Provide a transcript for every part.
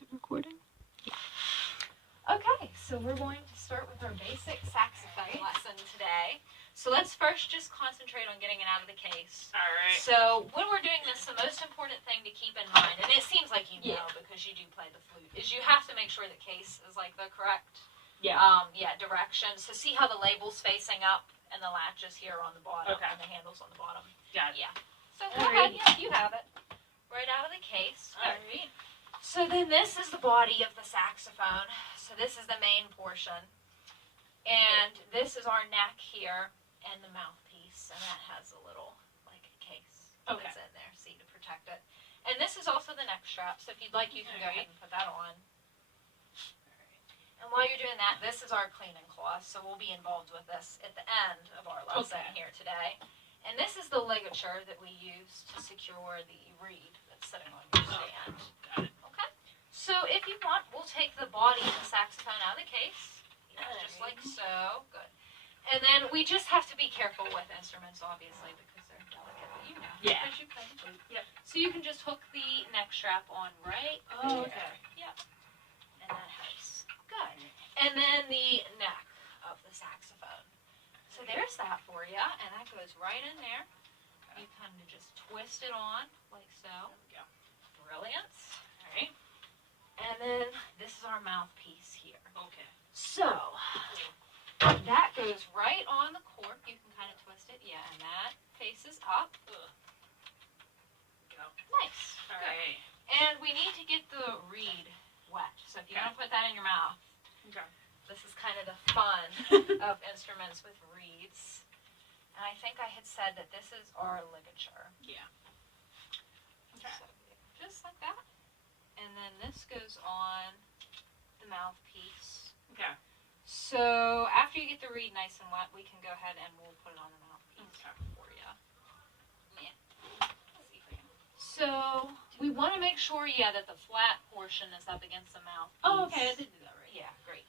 Is it recording? Okay, so we're going to start with our basic saxophone lesson today. So let's first just concentrate on getting it out of the case. All right. So when we're doing this, the most important thing to keep in mind, and it seems like you know because you do play the flute, is you have to make sure the case is like the correct direction. So see how the label's facing up and the latch is here on the bottom and the handle's on the bottom. Got it. Yeah. So go ahead. Yeah, you have it. Right out of the case. All right. So then this is the body of the saxophone. So this is the main portion. And this is our neck here and the mouthpiece. And that has a little, like, case that's in there, see, to protect it. And this is also the neck strap. So if you'd like, you can go ahead and put that on. And while you're doing that, this is our cleaning cloth. So we'll be involved with this at the end of our lesson here today. And this is the ligature that we use to secure the reed that's sitting on your stand. Got it. Okay? So if you want, we'll take the body of the saxophone out of the case. Just like so. Good. And then we just have to be careful with instruments, obviously, because they're delicate. You know. Yeah. Because you play the flute. Yep. So you can just hook the neck strap on right Oh, there. okay. Yep. And that helps. Good. And then the neck of the saxophone. So there's that for you, and that goes right in there. You kind of just twist it on, like so. There we go. Brilliant. All right. And then this is our mouthpiece here. Okay. So that goes right on the cork. You can kind of twist it. Yeah, and that faces up. Go. Nice. All Good. right. And we need to get the reed wet. So if you want to put that in your mouth, this is kind of the fun of instruments with reeds. And I think I had said that this is our ligature. Yeah. Okay. So, just like that. And then this goes on the mouthpiece. Okay. So after you get the reed nice and wet, we can go ahead and we'll put it on the mouthpiece for you. Yeah. So we want to make sure, that the flat portion is up against the mouthpiece. Oh, okay. I did do that right. Yeah, great.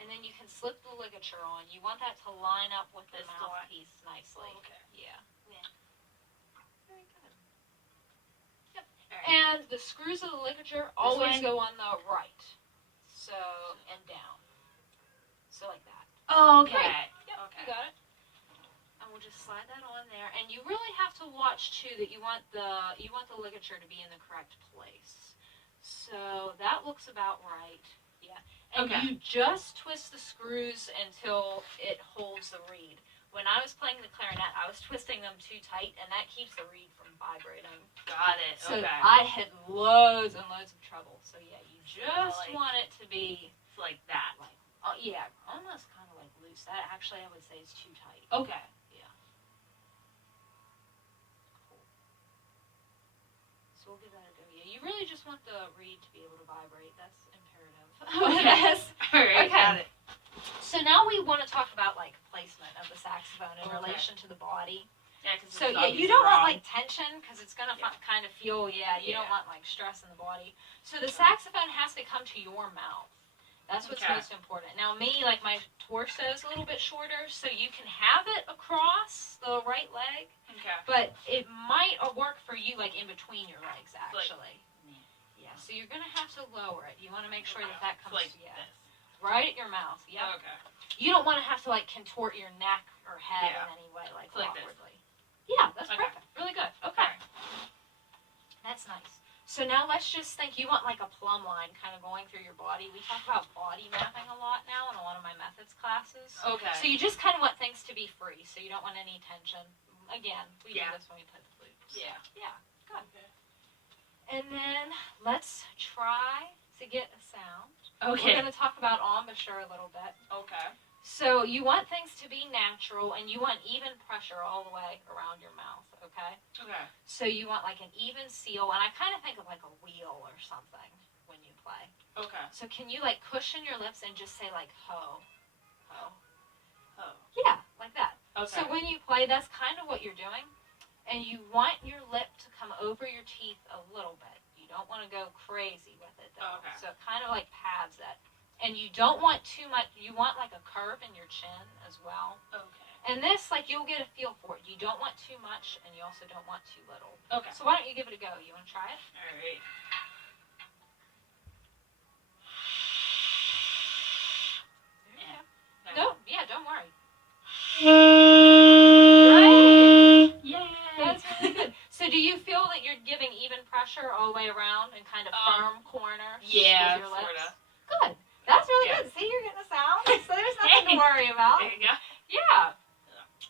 And then you can slip the ligature on. You want that to line up with the mouthpiece nicely. Oh, okay. Yeah. Very good. Yep. Right. And the screws of the ligature always go on the right. So, and down. So like that. Oh, okay. Great. Yep, Okay. you got it. And we'll just slide that on there. And you really have to watch too that you want the ligature to be in the correct place. So that looks about right. Yeah. And you just twist the screws until it holds the reed. When I was playing the clarinet, I was twisting them too tight, and that keeps the reed from vibrating. Got it. So okay. I had loads and loads of trouble. So yeah, you just want it to be like that. like, almost kind of like loose. That actually I would say is too tight. Okay. Yeah. Cool. So we'll give that a go. Yeah, you really just want the reed to be able to vibrate. That's imperative. Yes. All right. Okay. Got it. So now we want to talk about like placement of the saxophone in relation to the body. Yeah, so you don't want like tension because it's gonna kind of feel you don't want like stress in the body. So the saxophone has to come to your mouth. That's what's most important. Now me, like my torso is a little bit shorter, so you can have it across the right leg. Okay. But it might work for you like in between your legs actually. Yeah. So you're gonna have to lower it. You want to make sure that comes like this. This. Right at your mouth. Yeah. Okay. You don't want to have to like contort your neck or head in any way, like awkwardly. Yeah, that's perfect. Really good. Okay. That's nice. So now let's just think you want like a plumb line kind of going through your body. We talk about body mapping a lot now in a lot of my methods classes. Okay. So you just kind of want things to be free. So you don't want any tension. Again, we do this when we play the flute. So. Yeah. Yeah. Good. Okay. And then let's try to get a sound. Okay. We're going to talk about embouchure a little bit. Okay. So you want things to be natural, and you want even pressure all the way around your mouth, okay? Okay. So you want like an even seal, and I kind of think of like a wheel or something when you play. Okay. So can you like cushion your lips and just say like ho, ho? Ho. Yeah, like that. Okay. So when you play, that's kind of what you're doing, and you want your lip to come over your teeth a little bit. You don't want to go crazy with it though. Okay. So it kind of like pads that. And you don't want too much, you want like a curve in your chin as well. Okay. And this, like, you'll get a feel for it. You don't want too much, and you also don't want too little. Okay. So why don't you give it a go? You want to try it? All right. Great. Yay. That's really good. So do you feel that you're giving even pressure all the way around and kind of firm corners Yeah, with your lips? sorta. Good. That's really Yeah. good. See, you're getting a sound, so there's nothing to worry about. There you go. Yeah.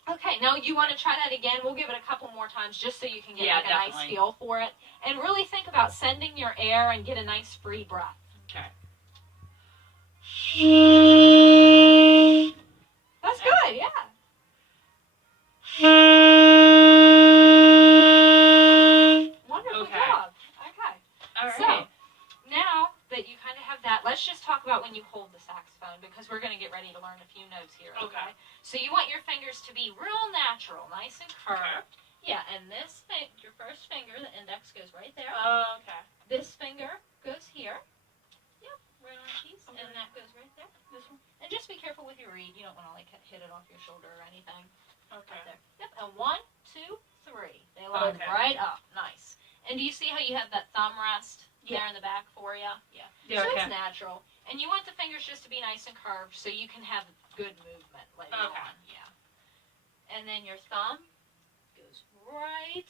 Okay, now you want to try that again. We'll give it a couple more times just so you can get like a nice feel for it. And really think about sending your air and get a nice free breath. Okay. That's good, yeah. Wonderful job. Okay. All right. So, now that you kind of have that, let's just talk about when you hold the saxophone because we're going to get ready to learn a few notes here. Okay. So you want your fingers to be real natural, nice and curved. Okay. Yeah, and this your first finger, the index goes right there. Okay. This finger goes here. Yep, right on the keys, and that goes right there. This one. And just be careful with your reed. You don't want to like hit it off your shoulder or anything. Okay. Right there. Yep, and 1, 2, 3. They line right up. Nice. And do you see how you have that thumb rest there in the back for you? Yeah. So it's natural. And you want the fingers just to be nice and curved so you can have good movement later on. Yeah. And then your thumb goes right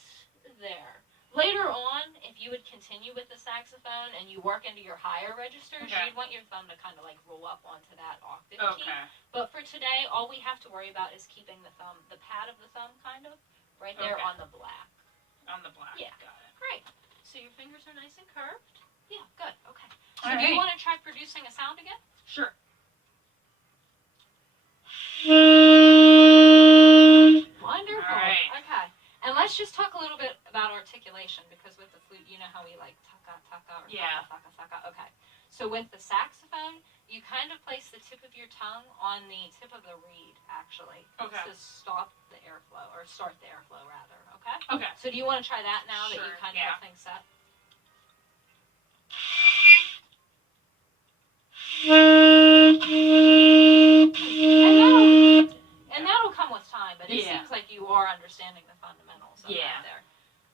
there. Later on, if you would continue with the saxophone and you work into your higher registers, you'd want your thumb to kind of like roll up onto that octave key. But for today, all we have to worry about is keeping the pad of the thumb kind of right there on the black. On the black. Yeah. Got it. Great. So your fingers are nice and curved. Yeah, good. Okay. So All do you right. want to try producing a sound again? Sure. Wonderful. All right. Okay. And let's just talk a little bit about articulation because with the flute, you know how we like taka taka or taka taka. Okay. So with the saxophone, you kind of place the tip of your tongue on the tip of the reed, actually, to stop the airflow or start the airflow rather. Okay. Okay. So do you want to try that now that you Sure, kind of have things set? And that'll come with time, but it seems like you are understanding the fundamentals of that there.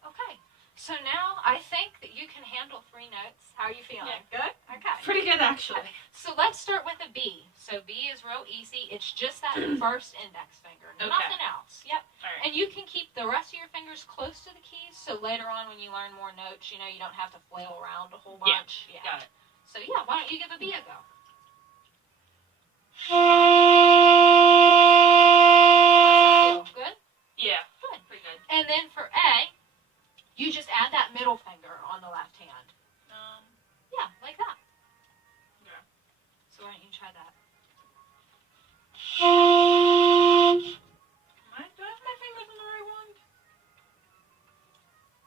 Okay. So now I think that you can handle 3 notes. How are you feeling? Yeah. Good? Okay. Pretty good, actually. Okay. So let's start with a B. So B is real easy. It's just that first index finger. Nothing else. Yep. All right. And you can keep the rest of your fingers close to the keys, so later on when you learn more notes, you know, you don't have to flail around a whole bunch. Yeah. Got it. So yeah, why don't you give a B a go? Does that feel good? Yeah. Good. Pretty good. And then for A, you just add that middle finger on the left hand. Yeah, like that. Yeah. So why don't you try that? Do I have my fingers on the right one?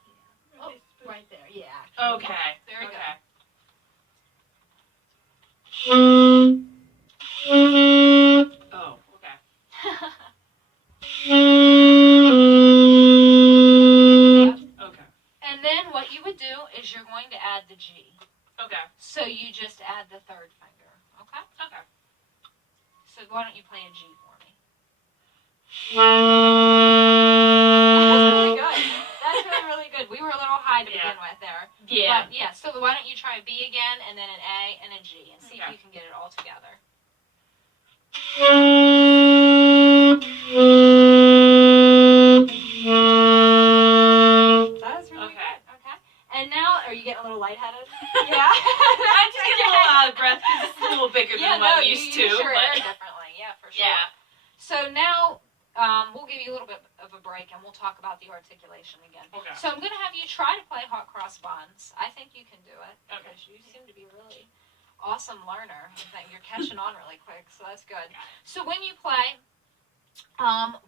Yeah. Oh, right there. Yeah. Actually. Okay. Very good. Oh, okay. Yep. Okay. And then what you would do is you're going to add the G. Okay. So you just add the third finger. Okay? Okay. So why don't you play a G for me? That's really good. That's really, really good. We were a little high to begin with there. Yeah. But yeah, so why don't you try a B again, and then an A, and a G, and see if you can get it all together. That was really good. Okay. And now, are you getting a little lightheaded? Yeah. I'm just getting a little out of breath because it's a little bigger than what I'm used to. You use your air But differently. Yeah, for sure. yeah. So now, we'll give you a little bit of a break, and we'll talk about the articulation again. Okay. So I'm going to have you try to play hot cross buns. I think you can do it because you seem to be a really awesome learner. I think you're catching on really quick, so that's good. So when you play,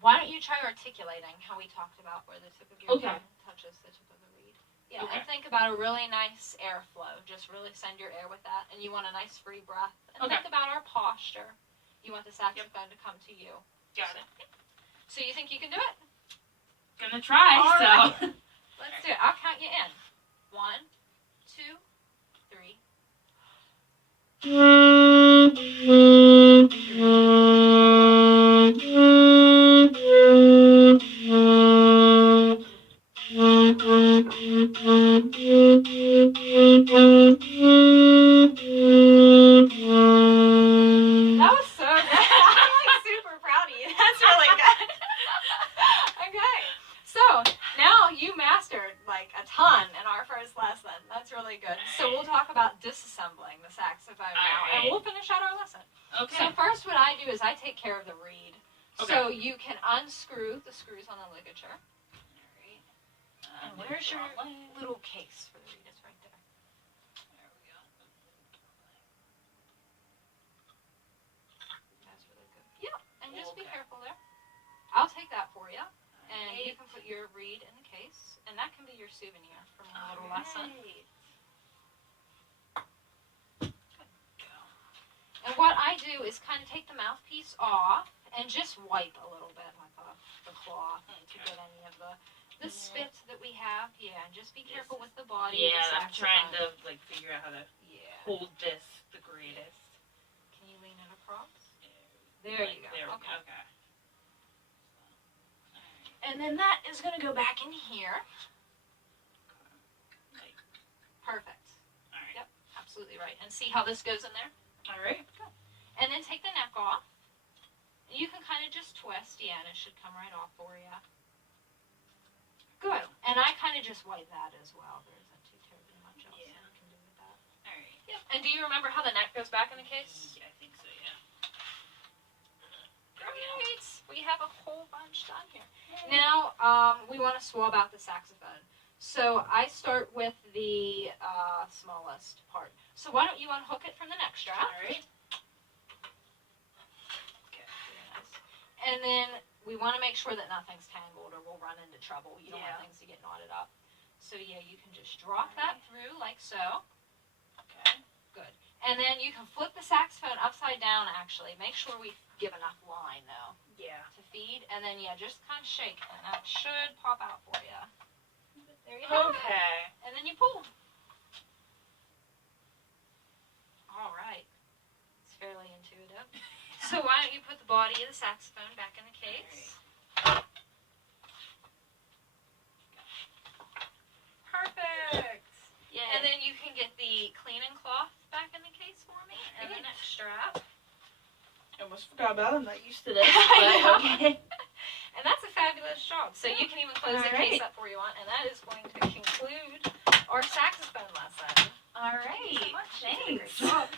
why don't you try articulating how we talked about where the tip of your tongue touches the tip of the reed. Yeah, and think about a really nice airflow. Just really send your air with that, and you want a nice free breath. And think about our posture. You want the saxophone to come to you. Got it. So you think you can do it? Gonna try, All so. right. Let's do it. I'll count you in. 1, 2, 3. That was so good. I'm like super proud of you. That's really good. talk about disassembling the saxophone now, and we'll finish out our lesson. Okay. So first what I do is I take care of the reed. Okay. So you can unscrew the screws on the ligature. Alright. And where's your little case for the reed? It's right there. There we go. That's really good. Yeah, and just be Okay. careful there. I'll take that for you. And you can put your reed in the case, and that can be your souvenir from our little lesson. And what I do is kind of take the mouthpiece off and just wipe a little bit with the cloth to get any of the spit that we have. Yeah, and just be careful with the body. Yeah, of the I'm trying saxophone. to figure out how to Yeah. hold this the greatest. Can you lean it across? There you go. There we Okay. go. Okay. And then that is going to go back in here. Perfect. Alright. Yep, absolutely right. And see how this goes in there? Alright. And then take the neck off. You can kind of just twist, yeah, and it should come right off for you. Good. And I kind of just wipe that as well. There isn't too terribly much else you can do with that. Alright. Yep. And do you remember how the neck goes back in the case? Yeah, I think so, yeah. Great. We have a whole bunch done here. Now, we want to swab out the saxophone. So I start with the smallest part. So why don't you unhook it from the neck strap? Alright. Okay, very nice. And then we want to make sure that nothing's tangled or we'll run into trouble. You don't want things to get knotted up. So yeah, you can just drop that through like so. Okay. Good. And then you can flip the saxophone upside down actually. Make sure we give enough line though. Yeah. To feed. And then yeah, just kind of shake and that should pop out for you. There you have it. Okay. And then you pull. All right. It's fairly intuitive. So why don't you put the body of the saxophone back in the case? Perfect. Yeah. And then you can get the cleaning cloth back in the case for me and the neck strap. I almost forgot about it. I'm not used to this. I know. But okay. And that's a fabulous job. So you can even close the case up where you want, and that is going to conclude our saxophone lesson. Alright. Thank you so much. You did a Thanks. great job.